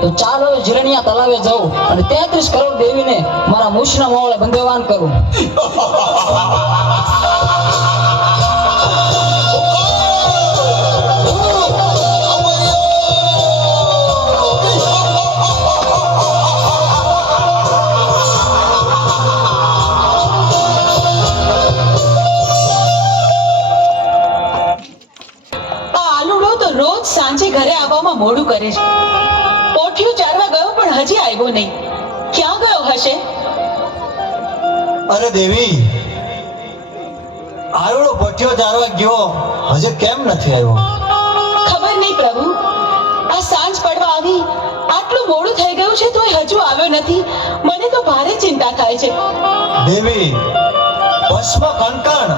તો ચાલો જીરણિયા તલાવે જાઉં અને 33 કરોડ દેવીને મારા મૂછના મોવળે બંધવાન કરું. રોજ સાંજે ઘરે આવવામાં મોડું કરે છે. પોઠિયું ચારવા ગયો પણ હજી આવ્યો નહીં. ક્યાં ગયો હશે? અરે દેવી, આયોડો પોઠિયો ચારવા ગયો હજી કેમ નથી આવ્યો? ખબર નહીં પ્રભુ. આ સાંજ પડવા આવી, આટલું મોડું થઈ ગયું છે તોય હજુ આવ્યો નથી. મને તો ભારે ચિંતા થાય છે. દેવી, ભસ્મ કણકણ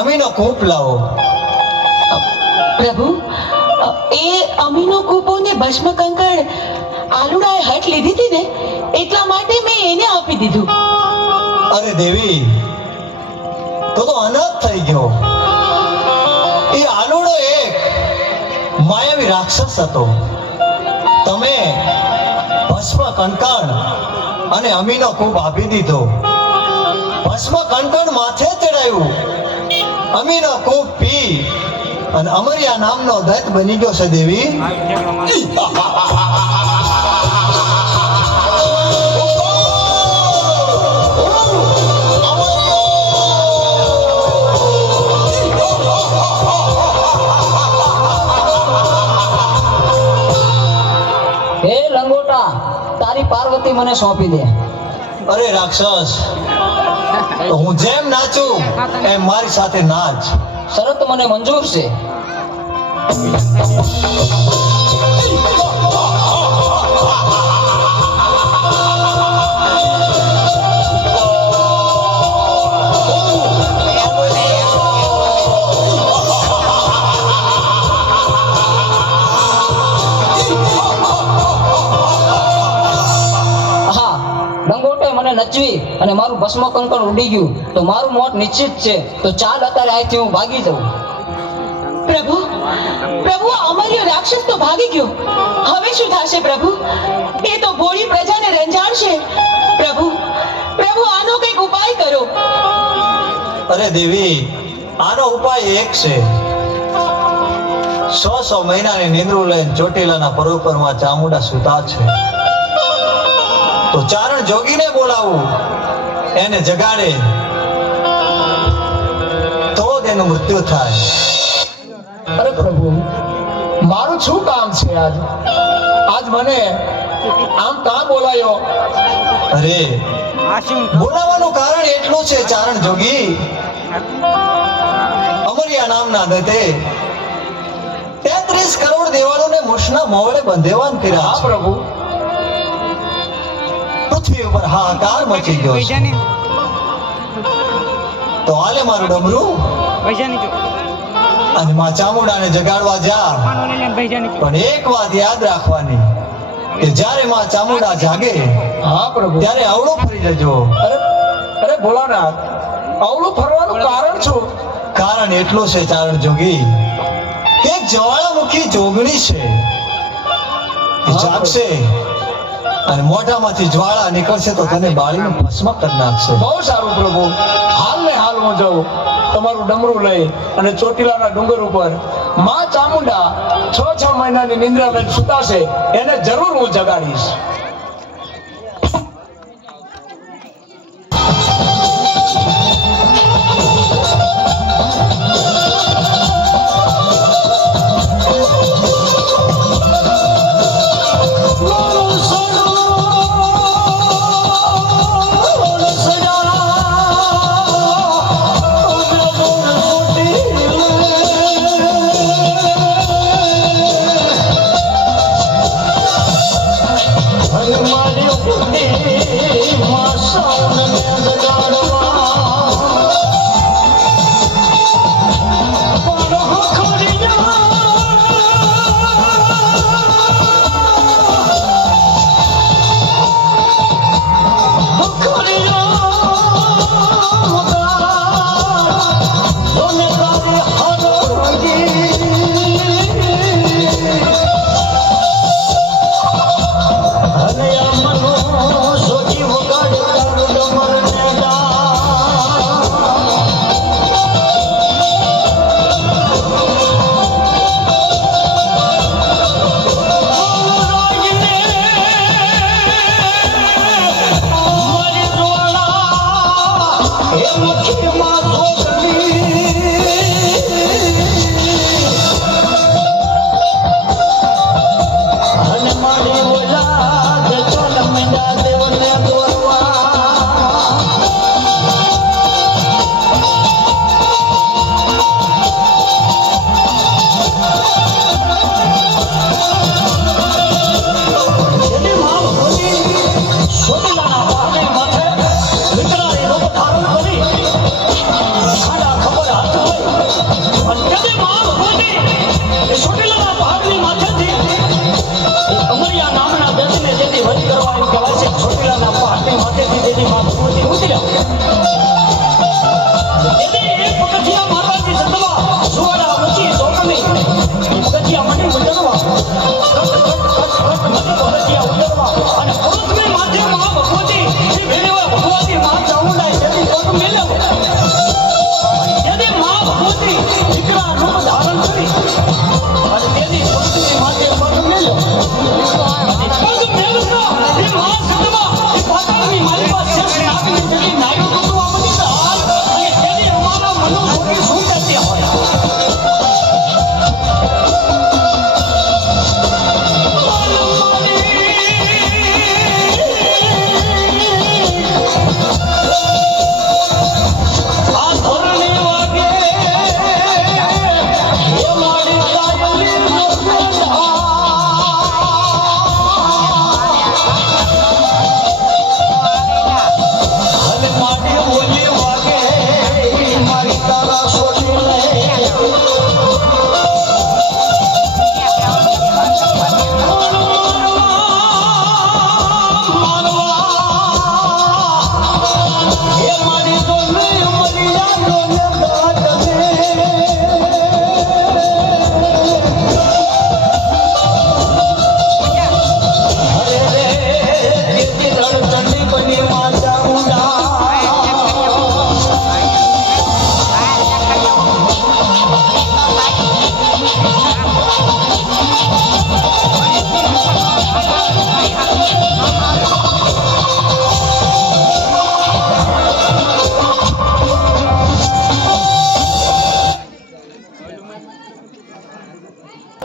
અમીનો કૂપ લાવો. પ્રભુ, એ અમીનો કૂપો ને ભસ્મ કંકણ આલુડાએ હટ લીધી હતી ને, એટલા માટે મેં એને આપી દીધું. અરે દેવી, તો અનાથ થઈ ગયો. એ આલુડો એક માયાવી રાક્ષસ હતો. તમે ભસ્મ કણકણ અને અમીનો કૂપ આપી દીધો. ભસ્મ કણકણ માથે ચડાયું, અમીનો કૂપ પી અને અમરિયા નામનો દૈત બની ગયો છે. દેવી, હે લંગોટા, તારી પાર્વતી મને સોંપી દે. અરે રાક્ષસ, તો હું જેમ નાચું એમ મારી સાથે નાચ. શરત મને મંજૂર છે. નચવી અને મારું ભસ્મ કંકણ ઉડી ગયું તો મારું મોત નિશ્ચિત છે. તો ચાલ અત્યારે અહીંથી હું ભાગી જાઉં. પ્રભુ, પ્રભુ, અમર્યો રાક્ષસ તો ભાગી ગયો. હવે શું થશે પ્રભુ? એ તો ભોળી પ્રજાને રંજાડશે. પ્રભુ, પ્રભુ, આનો કંઈક ઉપાય કરો. અરે દેવી, આનો ઉપાય એક છે. 100 મહિનાની નિંદ્રું લઈને ચોટીલાના પરોપરમાં ચામુંડા સૂતા છે. તો ચારણ જોગીને બોલાવું, એને જગાડે તો તેનું મૃત્યુ થાય. અરે પ્રભુ, મારું શું કામ છે આજ મને આમ કામ બોલાયો? અરે બોલાવાનું કારણ એટલું છે ચારણ જોગી, અમરિયા નામના દત્તે 33 મોક્ષના મોવડે બંધેવાન કર્યા હા છે. પ્રભુ. પૃથ્વી ઉપર હાહાકાર મચી ગયો છે. તો હાલે મારું ડમરું અને માં ચામુંડાને જગાડવા જા. પણ એક વાત યાદ રાખવાની કે જ્યારે માં ચામુંડા જાગે હા પ્રભુ. ત્યારે આવડો ફરી જજો. અરે અરે ભોળાનાથ, આવડું ફરવાનું કારણ શું? કારણ એટલું છે ચારણ જોગી કે જ્વાળામુખી જોગણી છે એ જાગશે અને મોઢામાંથી જ્વાળા નીકળશે તો તને બાળીને ભસ્મ કરી નાખશે. બહુ સારું પ્રભુ. હાલ ને હાલ હું જાઉં તમારું ડમરું લઈ અને ચોટીલાના ડુંગર ઉપર માં ચામુંડા 6 મહિનાની નિંદ્રામાં સુતાશે, એને જરૂર હું જગાડીશ.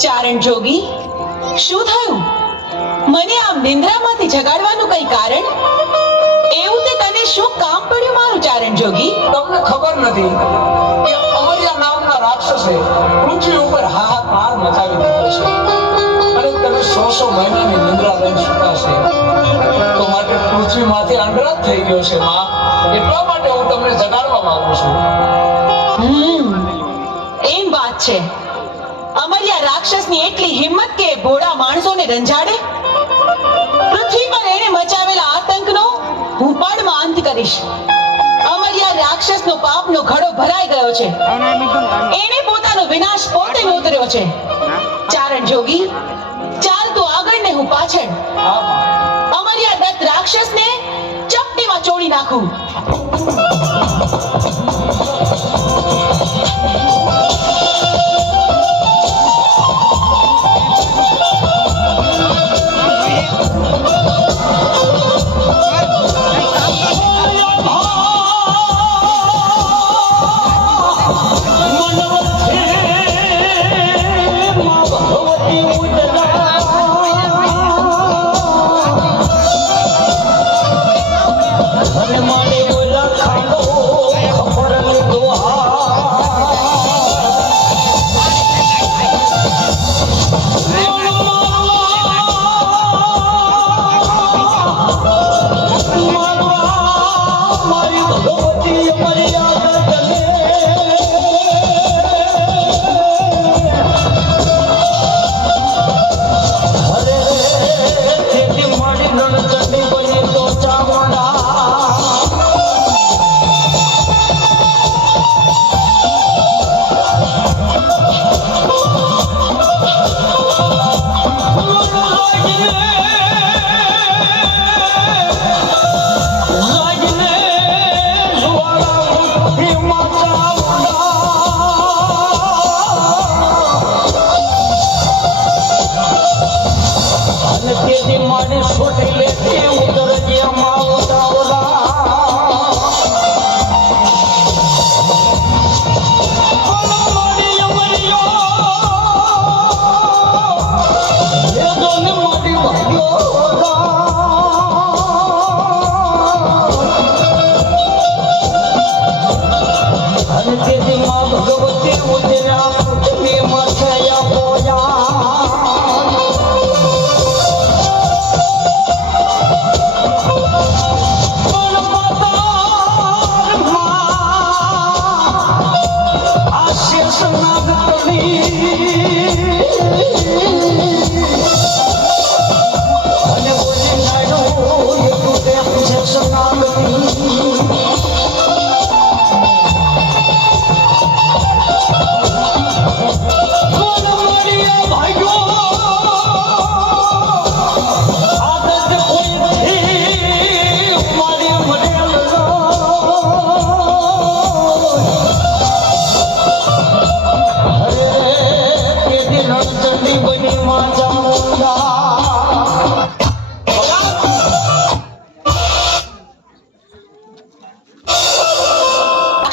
ચારણ જોગી, શું થયું? મને આમ નિંદ્રામાંથી જગાડવાનું કઈ કારણ? એવું તે તને શું કામ પડ્યું મારું ચારણ જોગી? તમને ખબર નથી કે અમર્યા નામના રાક્ષસે પૃથ્વી ઉપર હાહાકાર મચાવી દીધો છે અને મહિનાની નિંદ્રા લઈને સૂતા છે તો માટે પૃથ્વીમાંથી અંડરાજ થઈ ગયો છે માં. એટલા માટે હું તમને જગાડવા માંગુ છું. એમ વાત છે. અમર્યા રાક્ષસની એટલી હિંમત કે ભોળા માણસોને રંજાડે. પૃથ્વી પર એણે મચાવેલા આતંકનો હું પળમાં અંત કરીશ. અમર્યા રાક્ષસનો પાપનો ઘડો ભરાઈ ગયો છે. એણે પોતાનો વિનાશ પોતે નોતર્યો છે. ચારણ જોગી, ચાલ તું આગળ ને હું પાછળ. અમર્યા દત્ત રાક્ષસને ચપટીમાં ચોળી નાખું.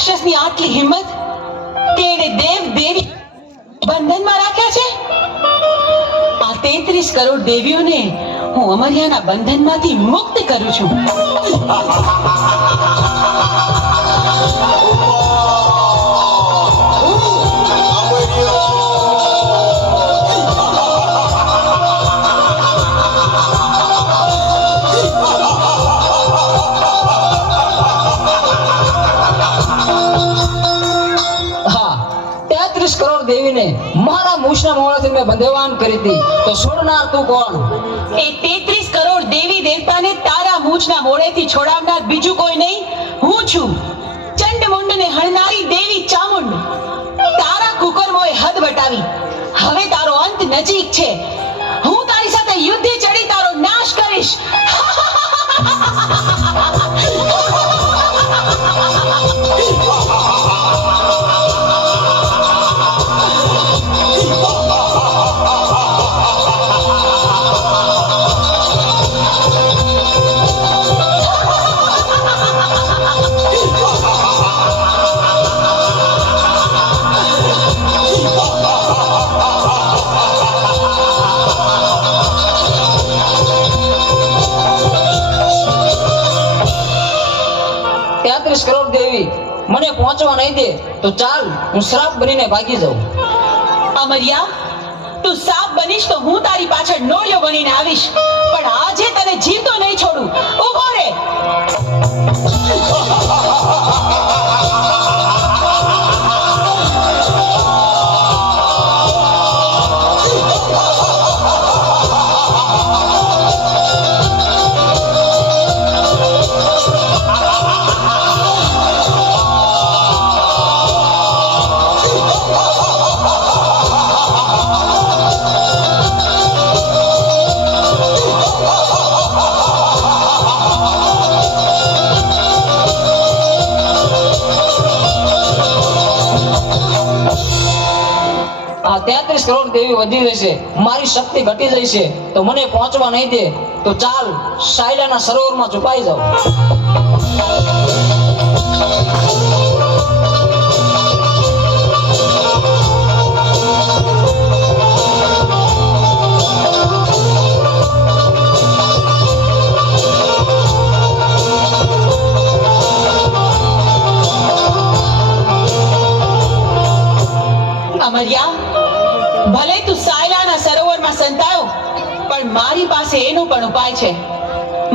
રાક્ષસની આટલી હિંમત કે એણે દેવ દેવી બંધનમાં રાખ્યા છે. આ 33 કરોડ દેવીઓને હું અમર્યાના બંધનમાંથી મુક્ત કરું છું. હા, 33 કરોડ દેવીને મારા મૂછના મોડાથી મેં બંધવાન કરી હતી, તો છોડનાર તું કોણ? એ 33 કરોડ દેવી દેવતાને તારા મૂછના મોઢેથી છોડાવનાર બીજું કોઈ નહીં, હું છું. ચંડમુંડને હણનારી દેવી ચામુંડ. તારા કુકર્મોએ હદ વટાવી. હવે તારો અંત નજીક છે. હું તારી સાથે યુદ્ધે ચડી તારો નાશ કરીશ. કરોડ દેવી મને પહોંચવા નહીં દે તો ચાલ હું શ્રાપ બનીને ભાગી જાઉં. અમર્યા, તું સાપ બની બનીશ તો હું તારી પાછળ નોળિયો બનીને આવીશ, પણ આજે તને જીવતો નહીં છોડું. ઊભો રે. આ 33 કરોડ દેવી વધી જશે, મારી શક્તિ ઘટી જશે, તો મને પહોંચવા નહીં દે, તો ચાલ સાયલાના સરોવરમાં છુપાઈ જાઉં. અમર્યા, ભલે તું સાયલાના સરોવરમાં સંતાયો, પણ મારી પાસે એનો પણ ઉપાય છે.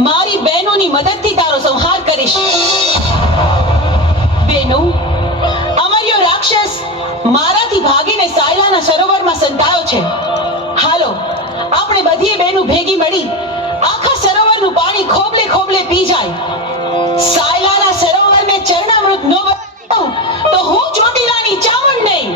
મારી બહેનોની મદદથી તારો સંહાર કરીશ. બહેનો, અમર્યો રાક્ષસ મારાથી ભાગીને સાયલાના સરોવરમાં સંતાયો છે. હાલો, આપણે બધી બહેનો ભેગી મળી આખા સરોવરનું પાણી ખોબલે ખોબલે પી જાય. સાયલાના સરોવરને ચરણામૃત ન બનાવું તો હું ચોટીલાની ચામુંડ નહીં.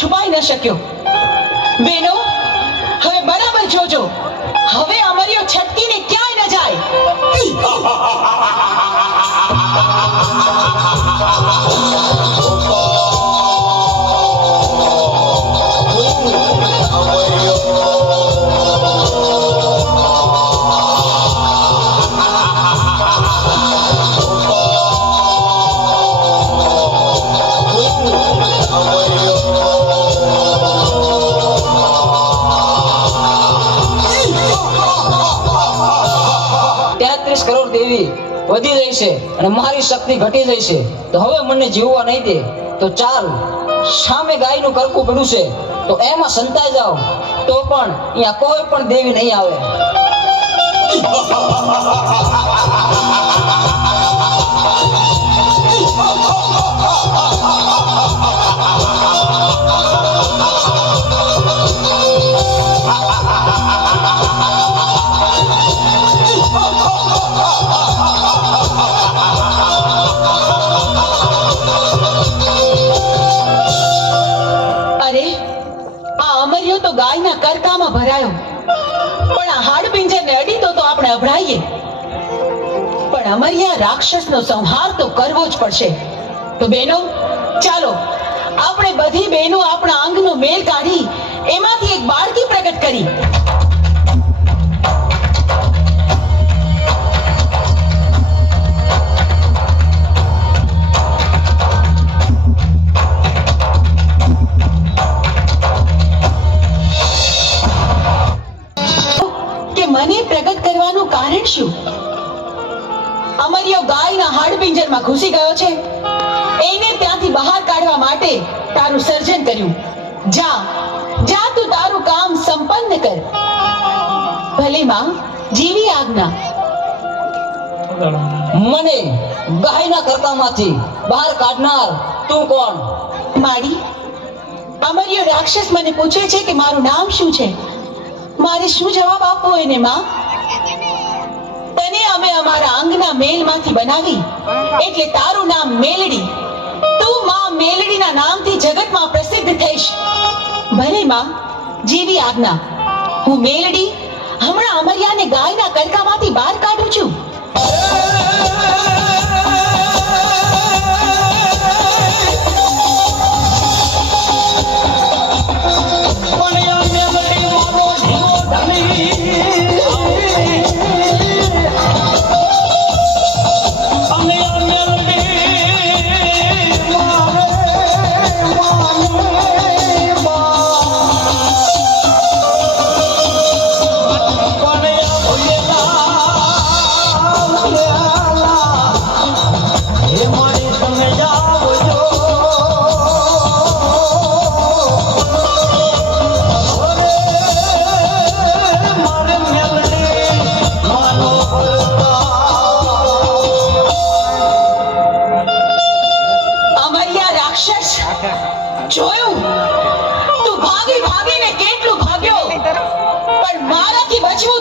છુપાઈ ન શક્યો. બેનો, હવે બરાબર જોજો, હવે અમર્યો છટકીને ક્યાંય ન જાય. કરોડ દેવી વધી જશે અને મારી શક્તિ ઘટી જશે, તો હવે મને જીવવા નહીં દે, તો ચાલ સામે ગાયનું કરકું પડ્યું છે, તો એમાં સંતાઈ જાઓ, તો પણ અહીંયા કોઈ પણ દેવી નહીં આવે. તો ગાયના કરકામાં ભરાયો, પણ આ હાડપિંજરને અડીતો તો આપણે અભડાઈએ. પણ અમર્યા રાક્ષસનો સંહાર તો કરવો જ પડશે. તો બહેનો, ચાલો આપણે બધી બહેનો આપણા અંગનો મેલ કાઢી એમાંથી એક બાળકી પ્રગટ કરી. અમરિયો ગાયના હાડપિંજરમાં ઘૂસી ગયો છે. એને ત્યાંથી બહાર કાઢવા માટે તારું સર્જન કર્યું. જા જા તું તારું કામ સંપન્ન કર. ભલે માં, જીવી આજ્ઞા. મને ગાયના કરકામાંથી બહાર કાઢનાર તું કોણ? માડી, અમરિયો રાક્ષસ મને પૂછે છે કે મારું નામ શું છે. મારે શું જવાબ આપવો એને માં? તને અમે અમારા અંગના મેલમાંથી બનાવી એટલે તારું નામ મેલડી. તું માં મેલડીના નામથી જગતમાં પ્રસિદ્ધ થઈશ. ભલે માં, જીવી આજ્ઞા. હું મેલડી હમણાં અમરિયાને ગાયના કરકામાંથી બહાર કાઢું છું. જોયું? તું ભાગીને કેટલું ભાગ્યો, પણ મારાથી બચવું